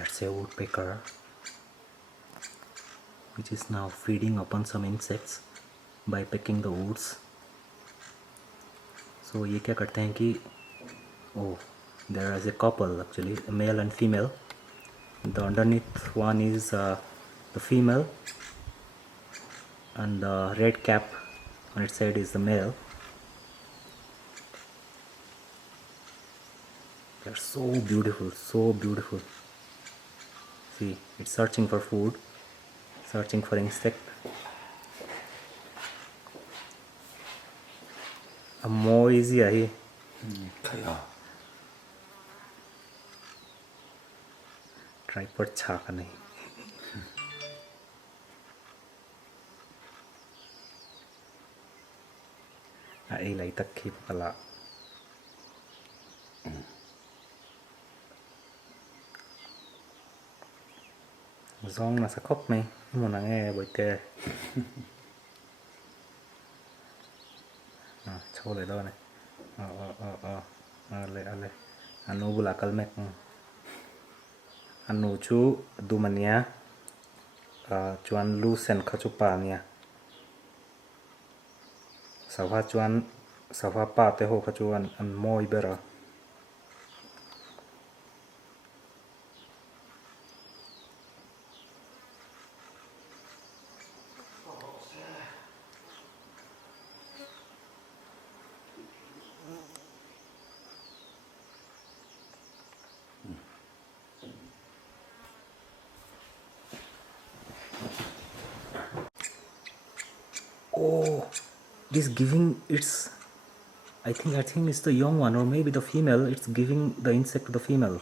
That's a woodpecker which is now feeding upon some insects by pecking the woods. So ये क्या करते हैं कि there is a couple actually, a male and female. The underneath one is the female and the red cap on its head is the male. They're so beautiful, so beautiful. See, it's searching for food, searching for insect. More easy here. Tripod chaka nahi. Ai lai tak khi pala. Zong na sa khop mai, mo na nghe boi te. Chauh lại đó này. Ale. Anu bula kalmek. Anu chu dumania. Chuan lu sen khachupa nia. Sava chuan sava pa te ho khachuan an moi bera. Oh, it is giving its. I think it's the young one or maybe the female. It's giving the insect to the female.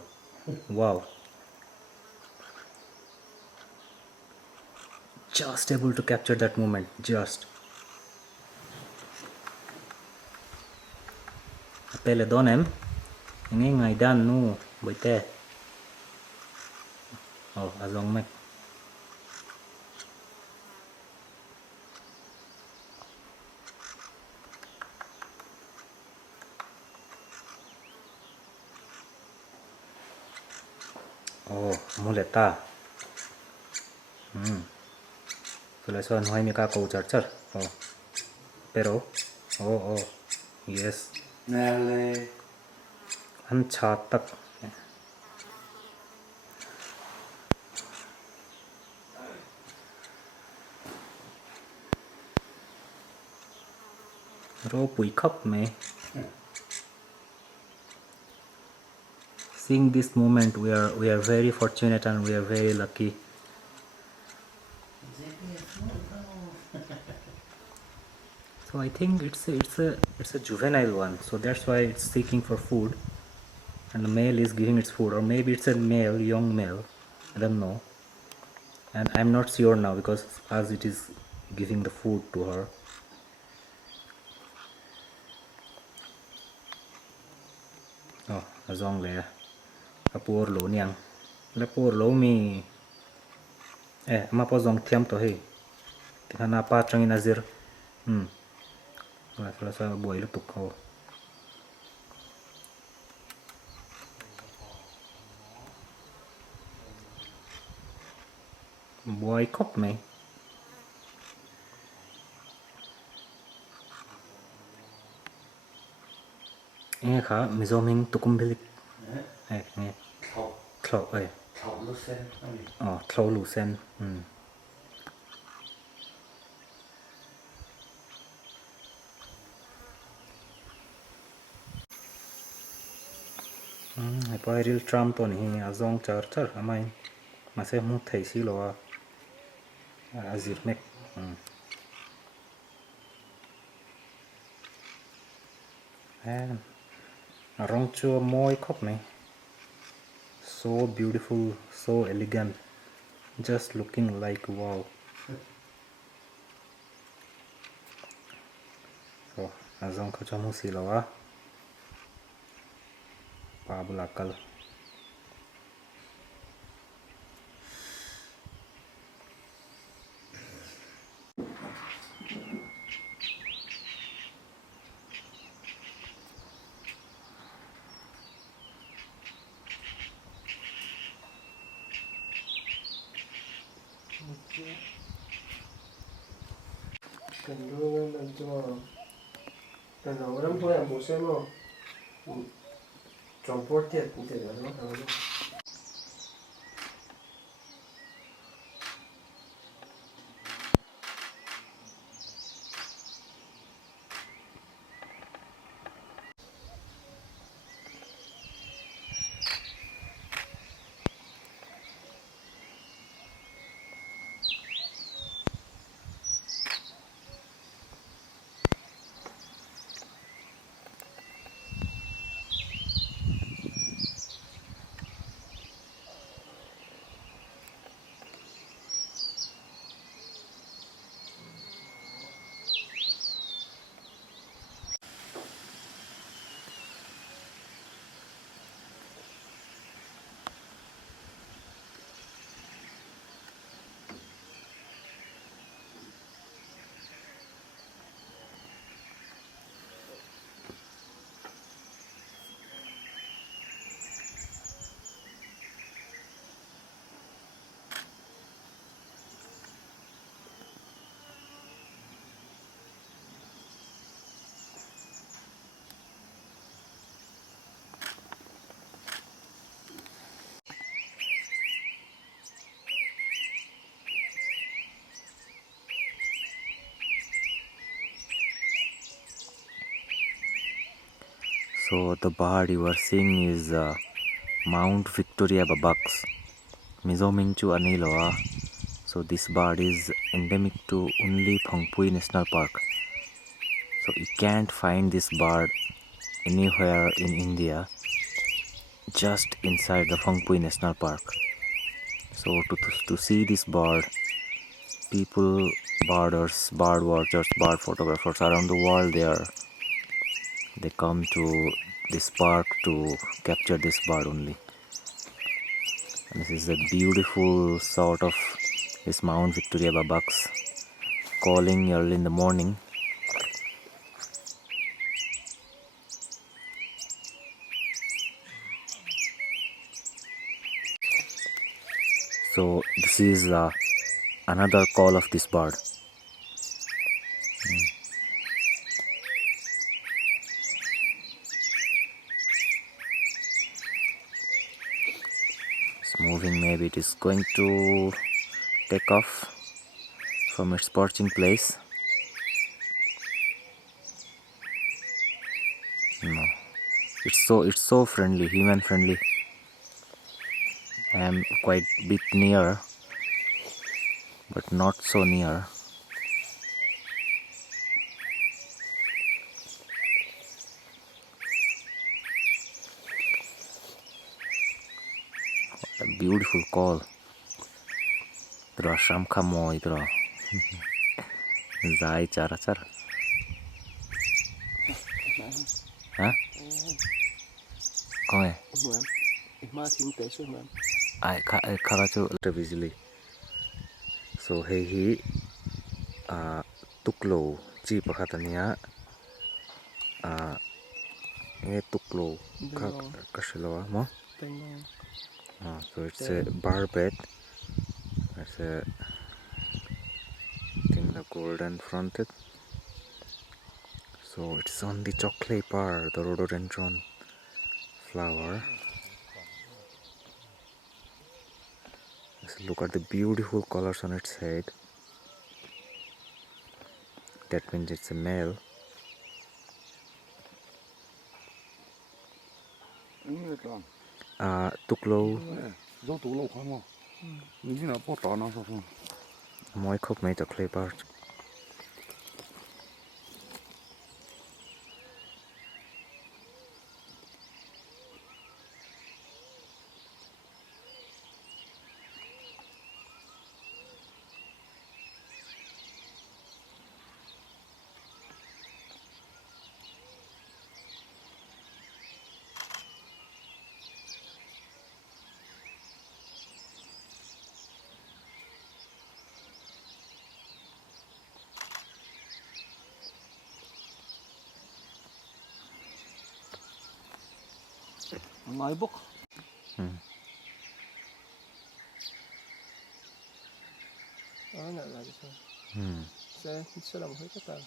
Wow. Just able to capture that moment. Just. Pele donem. Ini ngai dan nu boite. Oh, azong mek. Oh, muleta. Kalau soal nuai mika kau charger. Oh, pero. Oh, yes. Nele. Ancha tak. Ro pui khop me. Seeing this moment, we are very fortunate and we are very lucky. So I think it's a juvenile one. So that's why it's seeking for food, and the male is giving its food, or maybe it's a male, young male. I don't know, and I'm not sure now because as it is giving the food to her. Oh, azong le. Apur lo niang. Lapur lo mi. Ma po zong tiam to hey. Tingana pa chang inazir. Wala sa buhay lutok ko. Buhay kop may. Nghe khá Mizoram tukumbilik. Nghe. Chauh Chauh lu sen. Chauh lu sen. Hai real tram to ni azong char amai mase mu thei si lo azir mek. And arong chu moi khop mai. So beautiful, so elegant, just looking like wow. So azong khachamu si lo Pabulakal. Cần luôn làm cho cần nó lắm thôi à bố xem không trong port tiệt cũng thể là nó hàng luôn. So the bird you are seeing is Mount Victoria babbax, Mizoram chu aniloa. So this bird is endemic to only Phawngpui National Park. So you can't find this bird anywhere in India, just inside the Phawngpui National Park. So to see this bird, people, birders, bird watchers, bird photographers around the world they come to this park to capture this bird only. And this is a beautiful sort of this Mount Victoria babbax calling early in the morning. So this is another call of this bird. It's moving, maybe it is going to take off from its perching place. No, it's so friendly, human friendly. I am quite bit near, but not so near. A beautiful call. Idra shamkha mo idra. Zai chara chara. Hả? Con này. Ai khá cho visually. So hey hi tuklo chi pakhatania e tuklo kashilo mo. So it's a Barbet. It's a thing the golden fronted. So it's on the chocolate bar, the rhododendron flower. Let's look at the beautiful colors on its head. That means it's a male. Tuklo moi khóc mấy chocolate bar. Nói book. Anak lagi tu. Saya salam hai kata.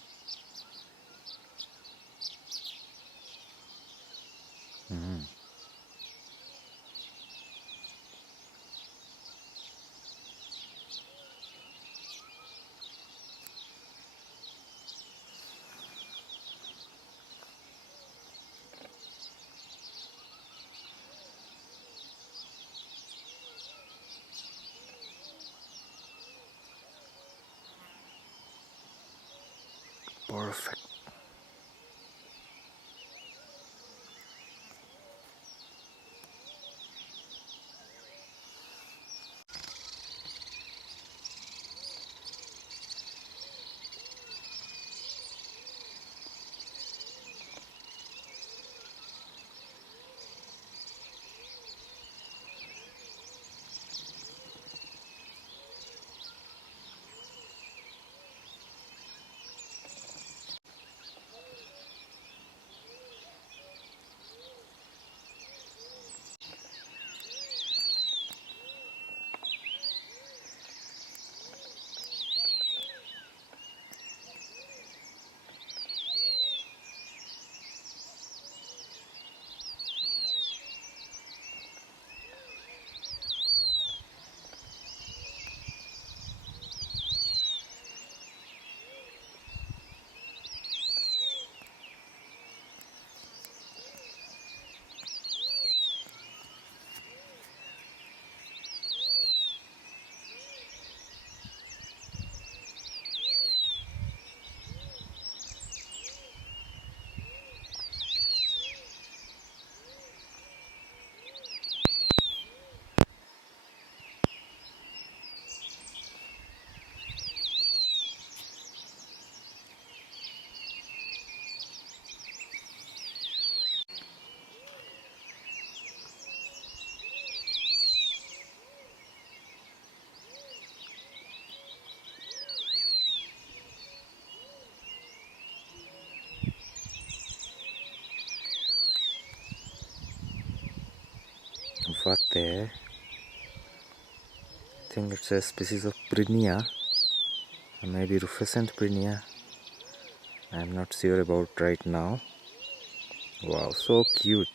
Perfect. What the? I think it's a species of Prinia, maybe rufescent Prinia. I'm not sure about right now. Wow, so cute.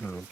Rồi,